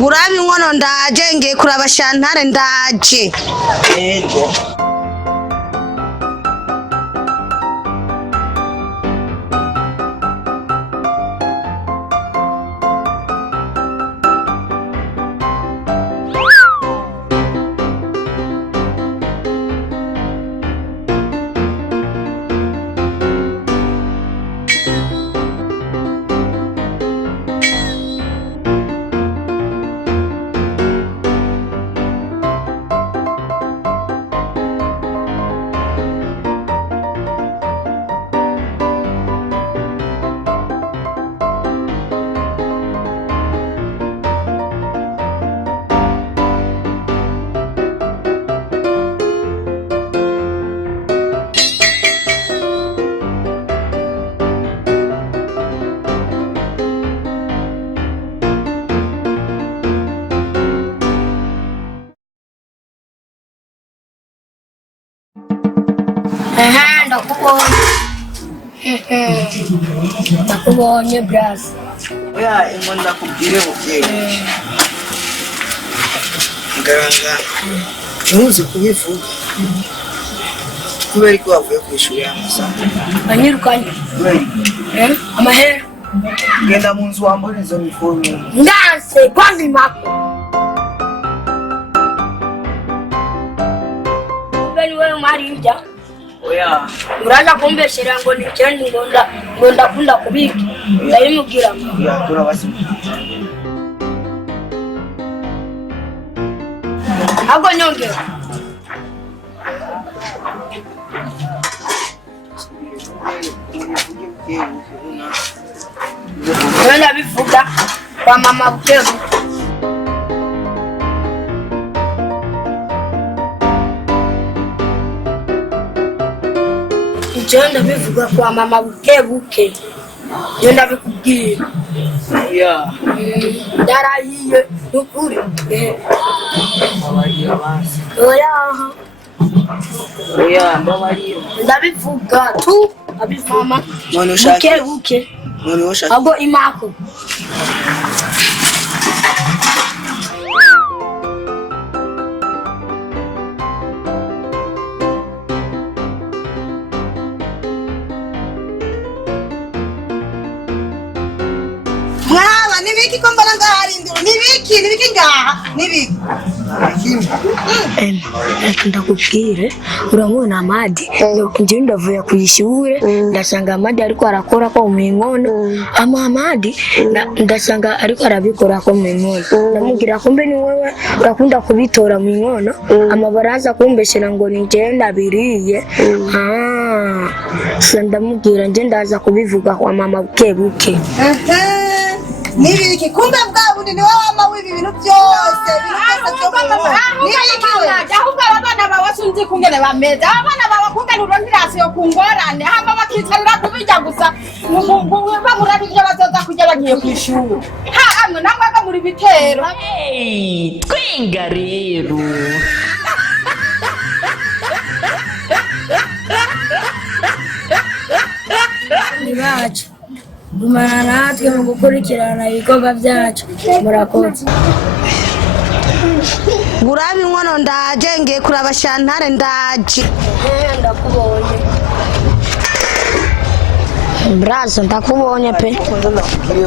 Gurabe inkono ndaje ngiye kuraba Shantare ndaje. Yego. Ndakubonye brass. Oya imonda kubwire buke. Ngaranga. Ntuzi kubivuga. Kubera ko wavuye ku ishuri y'amasaha. Banyirukanye. Amahera. Genda mu nzu wambure izo mifume. Ndanse kwandi mako. Beni wewe marija. Oya. Uraza kumbeshera ngo ni cyane ngo ndakunda kubika. Ndabimubwira. Ya turabasi. Ago nyonge. Wenda bivuga kwa mama Bukevu. Jenda bivuga kwa mama Bukebuke. Jenda bikubwira. Ya. Ndarahiye nukuri. Mabariyo basi. Oya. Oya mabariyo. Ndabivuga tu abivama. None ushaka. Bukebuke. None ushaka. Ago imako. Mwaba nibiki ko mbona ngahari ndiro nibiki ngaha nibiki. Ndakubwire urabona Amadi nje ndavuye kuyishure ndasanga Amadi ariko arakora ko mu inkono Amadi ndasanga ariko arabikora ko mu inkono ndamubwira ko mbe ni wewe urakunda kubitora mu inkono amabaraza kumbeshera ngo nje ndabiriye ndamubwira nje ndaza kubivuga kwa mama Bukebuke. Nibiki kumbe bwabundi ni wowe mama w'ibi bintu byose ahubwo abana bawe sinzi kungene bameze abana bawe kungene urondiraso yo kungorane hama bakicarira kubijya gusa bamurana ibyo bazoza kujya bagiye ku ishuri amwe namwe muri bitero twenga rero Nibacu gumana natwe mu gukurikirana ibikorwa byacu murakoze. Gurabe inkono ndaje ngiye kuraba Shantare ndaje. Ndakubonye brazo ndakubonye pe. Nakubwire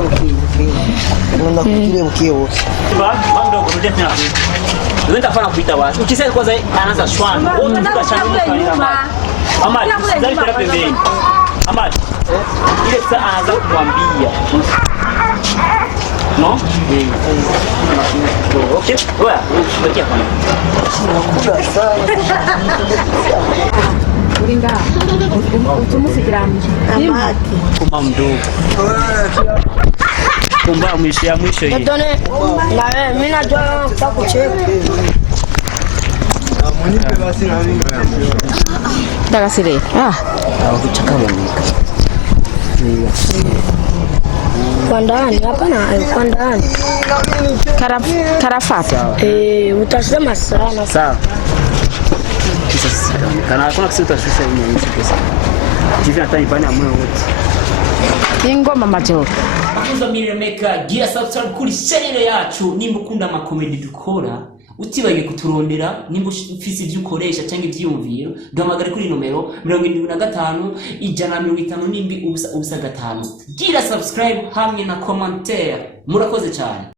buke. Mando kurudia tena. Nenda fanya kuita watu. Ukisema kwanza anaanza shwani. Wote tukashangana kwa Amadi, sidhani tena pembeni. Amadi. Ile sasa anaanza kumwambia. No? Okay. Wewe, usibakie hapa. uringa utumusikiramije Amadi. Kuma mdogo. Kumba mwisho hii. Done na wewe mimi najua utakucheka. Munipe basi na mimi. Dala sile. Hawakuchaka mwanika. Kwa ndani hapana, kwa ndani. Karafata. Utasema sana. Sawa. Kisa kana kuna kitu tutashusha hivi pesa. Hivi hata ibani amwe wote. ingoma majoro Akunza Miremeka gira subscribe kuri channel yacu nimba ukunda amakomedi dukora utibagiye kuturondera nimba ufise ibyo ukoresha cyangwa ibyiyumviro duhamagare kuri nomero 75 152 ubusa 5 gira subscribe hamwe na commentaire murakoze cyane